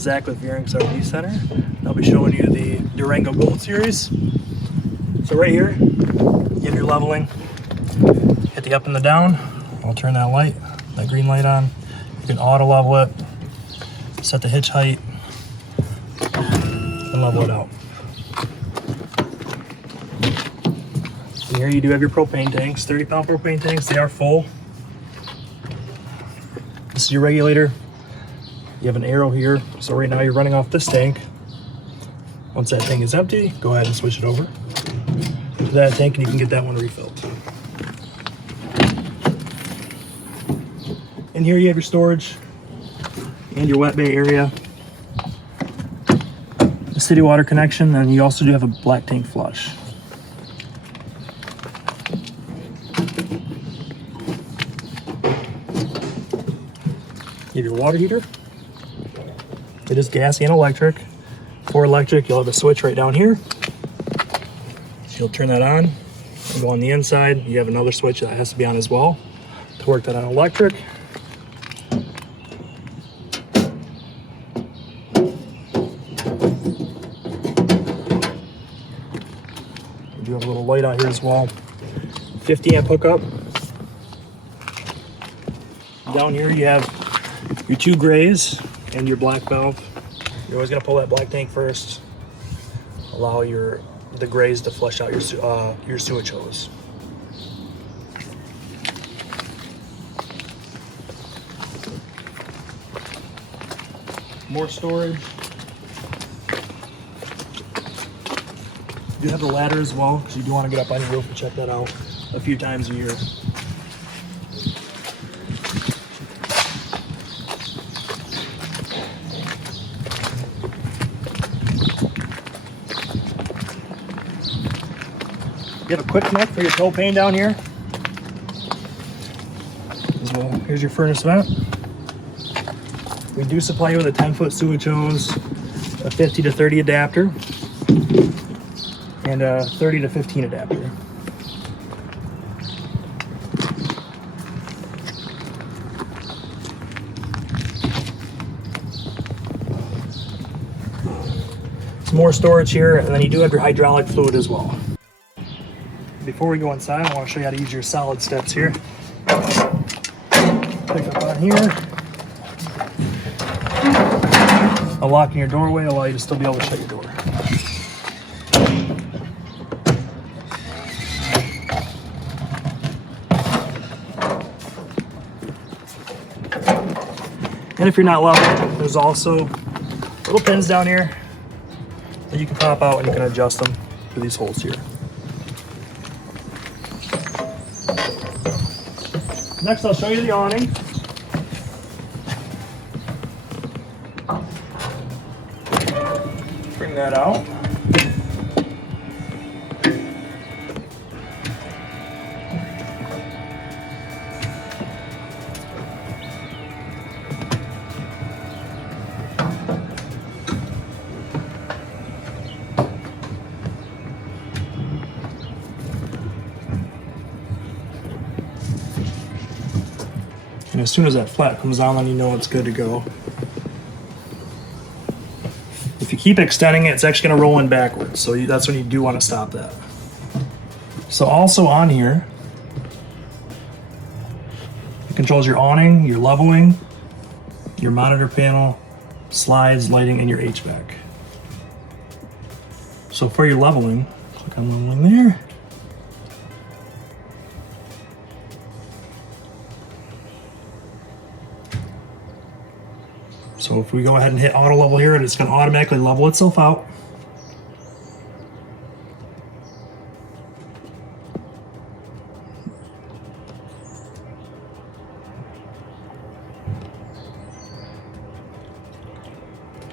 Zach with Veurink's RV Center. I'll be showing you the Durango Gold series. So right here, you have your leveling. Hit the up and the down. I'll turn that light, that green light on. You can auto level it, set the hitch height, and level it out. And here you do have your propane tanks, 30-pound propane tanks. They are full. This is your regulator. You have an arrow here. So right now you're running off this tank. Once that tank is empty, go ahead and switch it over to that tank and you can get that one refilled. In here you have your storage and your wet bay area. The city water connection, and you also do have a black tank flush. You have your water heater. It is gas and electric. For electric, you'll have a switch right down here. So you'll turn that on and go on the inside. You have another switch that has to be on as well to work that on electric. We do have a little light out here as well. 50 amp hookup. Down here you have your two grays and your black valve. You're always gonna pull that black tank first. Allow the grays to flush out your sewage hose. More storage. You do have the ladder as well, because you do want to get up on your roof and check that out a few times a year. You have a quick connect for your propane down here as well. Here's your furnace vent. We do supply you with a 10-foot sewage hose, a 50 to 30 adapter, and a 30 to 15 adapter. Some more storage here, and then you do have your hydraulic fluid as well. Before we go inside, I want to show you how to use your solid steps here. Pick up on here. Unlocking your doorway allow you to still be able to shut your door. And if you're not level, there's also little pins down here that you can pop out and you can adjust them through these holes here. Next, I'll show you the awning. Bring that out. And as soon as that flap comes on, then you know it's good to go. If you keep extending it, it's actually going to roll in backwards. So that's when you do want to stop that. So also on here, it controls your awning, your leveling, your monitor panel, slides, lighting, and your HVAC. So for your leveling, click on leveling there. So if we go ahead and hit auto level here, it's going to automatically level itself out.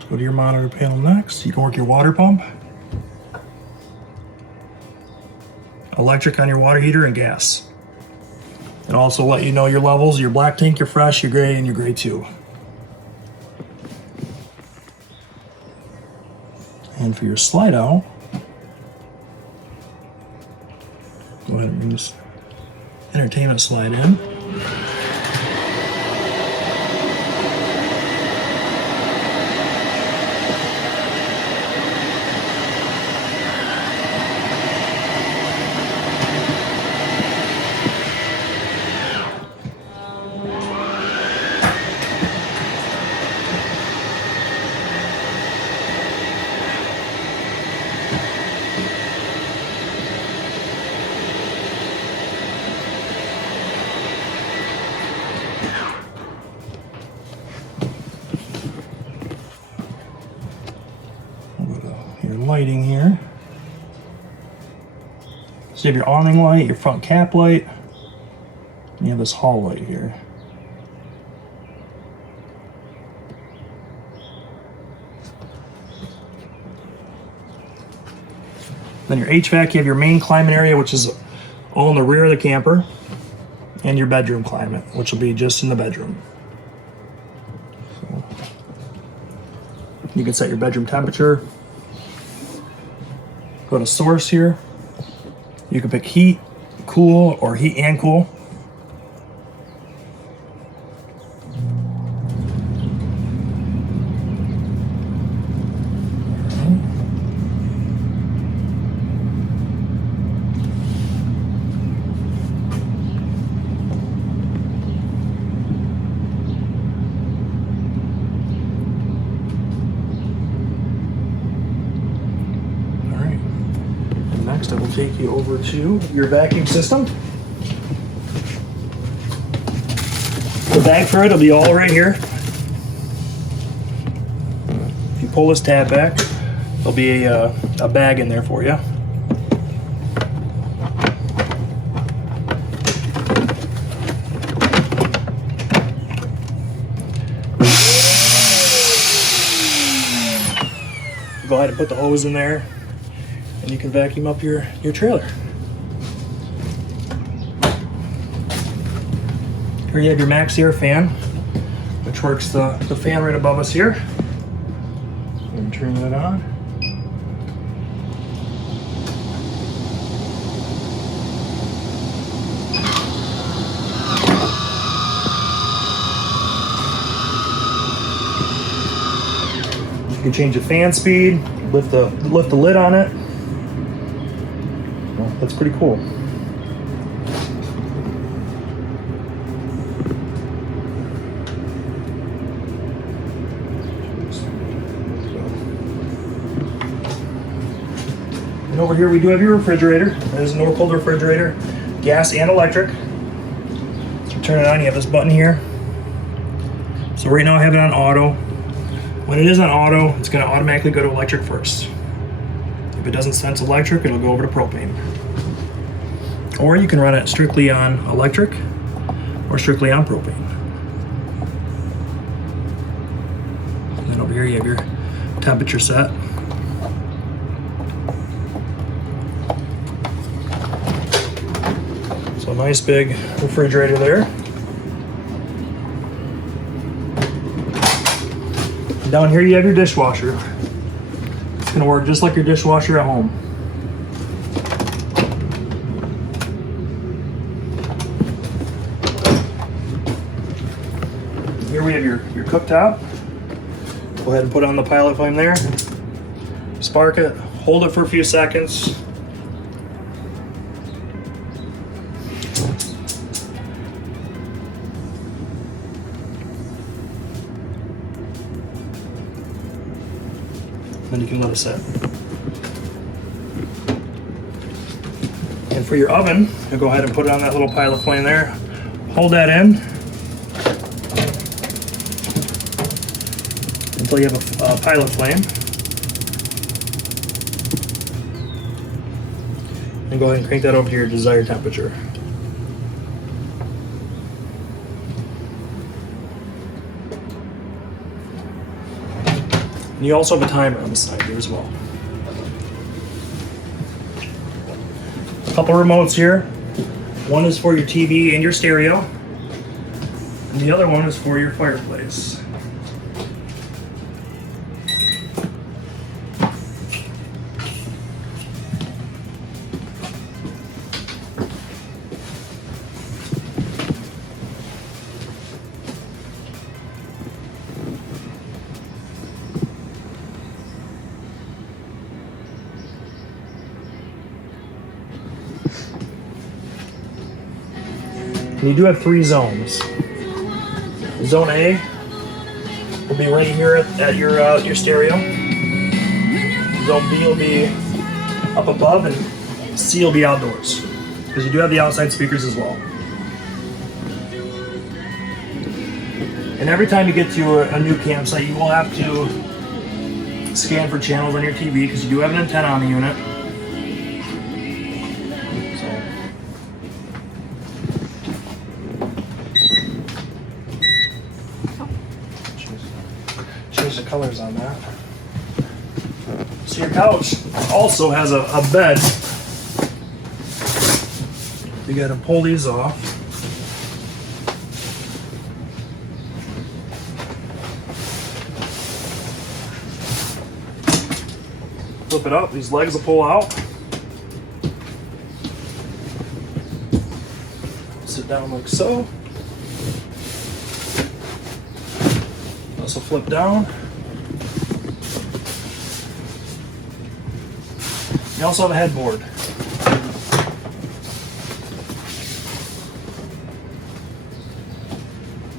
Go to your monitor panel next. You can work your water pump, electric on your water heater, and gas. And also let you know your levels, your black tank, your fresh, your gray, and your gray 2. And for your slide out, go ahead and bring this entertainment slide in. lighting here. So you have your awning light, your front cap light, and you have this hall light here. Then your HVAC, you have your main climate area, which is all in the rear of the camper, and your bedroom climate, which will be just in the bedroom. So you can set your bedroom temperature. Go to source here. You can pick heat, cool, or heat and cool. Next, I will take you over to your vacuum system. The bag for it will be all right here. If you pull this tab back, there'll be a bag in there for you. Go ahead and put the hose in there, and you can vacuum up your trailer. Here you have your max air fan, which works the fan right above us here. And turn that on. You can change the fan speed, lift the lid on it. Well, that's pretty cool. And over here we do have your refrigerator. It is an Norcold refrigerator, gas and electric. So turn it on, you have this button here. So right now I have it on auto. When it is on auto, it's going to automatically go to electric first. If it doesn't sense electric, it'll go over to propane. Or you can run it strictly on electric or strictly on propane. And then over here you have your temperature set. So a nice big refrigerator there. Down here you have your dishwasher. It's going to work just like your dishwasher at home. Here we have your cooktop. Go ahead and put on the pilot flame there. Spark it, hold it for a few seconds. Then you can let it set. And for your oven, you'll go ahead and put it on that little pilot flame there. Hold that in until you have a pilot flame. And go ahead and crank that over to your desired temperature. And you also have a timer on the side here as well. A couple remotes here. One is for your TV and your stereo, and the other one is for your fireplace. And you do have 3 zones. Zone A will be right here at your stereo. Zone B will be up above, and C will be outdoors, because you do have the outside speakers as well. And every time you get to a new campsite, you will have to scan for channels on your TV because you do have an antenna on the unit. Change the colors on that. So your couch also has a bed. You got to pull these off. Flip it up, these legs will pull out. Sit down like so. This will flip down. You also have a headboard.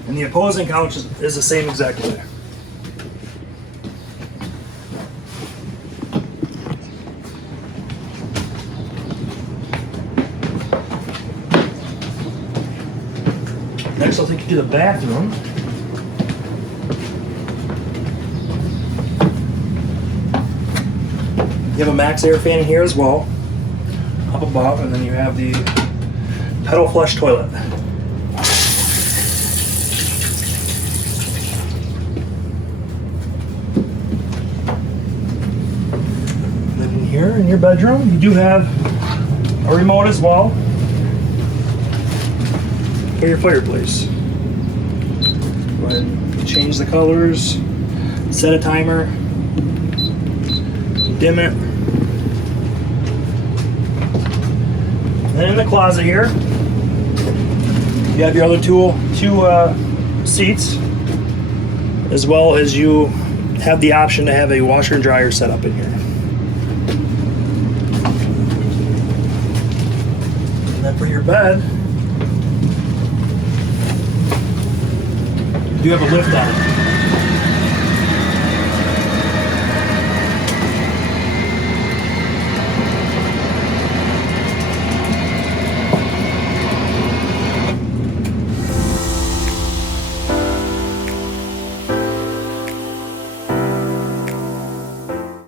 And the opposing couch is the same exact way. Next, I'll take you to the bathroom. You have a max air fan in here as well, up above, and then you have the pedal flush toilet. And then in here, in your bedroom, you do have a remote as well for your fireplace. Go ahead and change the colors, set a timer, dim it. And then in the closet here, you have your other two seats, as well as you have the option to have a washer and dryer set up in here. And then for your bed, you do have a lift on it.